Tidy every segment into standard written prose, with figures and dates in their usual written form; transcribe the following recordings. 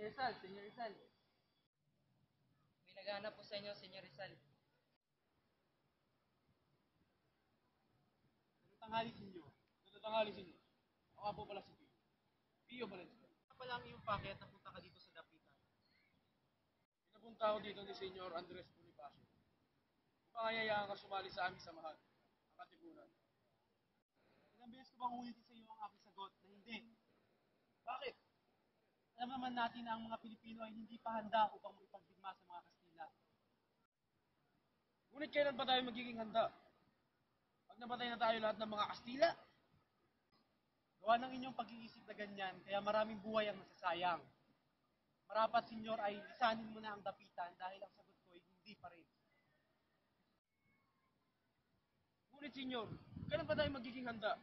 Senyor Rizal. May naghahanap po sa inyo, Senyor Rizal. Tanghali sa inyo. Tanghali sa inyo. Ako nga po pala si Pio. Pio Valenzuela. Ano pala ang iyong packet na punta ka dito sa Dapitan? Pinapunta ako dito ni Senyor Andres Bonifacio. Pangayayaan ka sumali sa aming samahan, ang katipunan. Ilang beses ko bang ulitin sa iyo ang aking sagot na hindi? Bakit? Alam naman natin na ang mga Pilipino ay hindi pa handa upang makipagdigma sa mga Kastila. Ngunit kailan pa tayo magiging handa? Pag nabatay na tayo lahat ng mga Kastila? Gawa ng inyong pag-iisip na ganyan, kaya maraming buhay ang nasasayang. Marapat, senyor, ay lisanin mo na ang Dapitan dahil ang sagot ko ay hindi pa rin. Ngunit, senyor, kailan pa tayo magiging handa?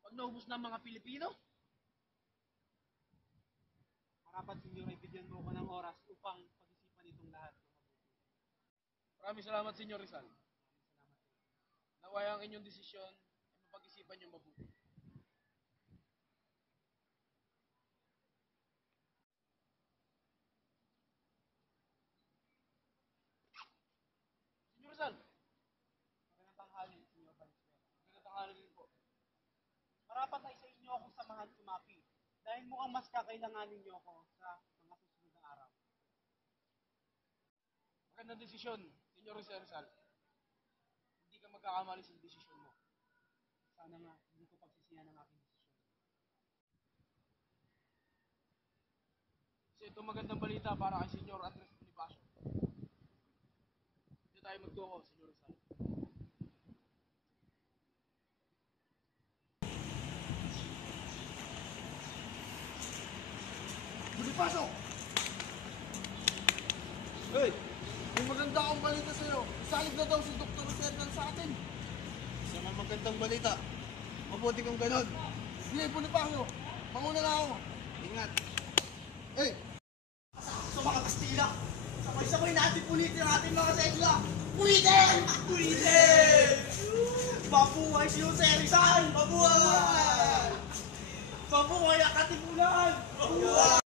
Pag naubos na ang mga Pilipino? Marapat, senyor, ay bigyan mo ko ng oras upang pag-isipan itong lahat. Maraming salamat, senyor Rizal. Naway ang inyong desisyon ay mapag-isipan niyong mabuti. Senyor Rizal! Magandang tanghali, senyor Valenzuela. Magandang tanghali rin po. Marapat ay sa inyo akong samahan sumapi dahil mukhang mas kakailanganin niyo ako sa mga susunod na araw. Magandang desisyon, senyor Rizal. Hindi ka magkakamali sa desisyon mo. Sana nga, hindi ko pagsisihan ang aking desisyon. Kasi itong magandang balita para kay Senyor Andres Bonifacio. Hindi tayo magtuko, senyor Rizal. Bonifacio! Hey! May maganda akong balita sa'yo. Salig na daw si Dr. Fernan sa atin. Isa man magandang balita. Mabuti kong ganon. Sige, Bonifacio. Manguna na ako. Ingat. Hey! Sa mga Kastila, sabay-sabay natin punitin ang ating mga segla. Punitin! Punitin! Mabuhay si Jose Rizal! Mabuhay! Mabuhay ang katipunan! Mabuhay!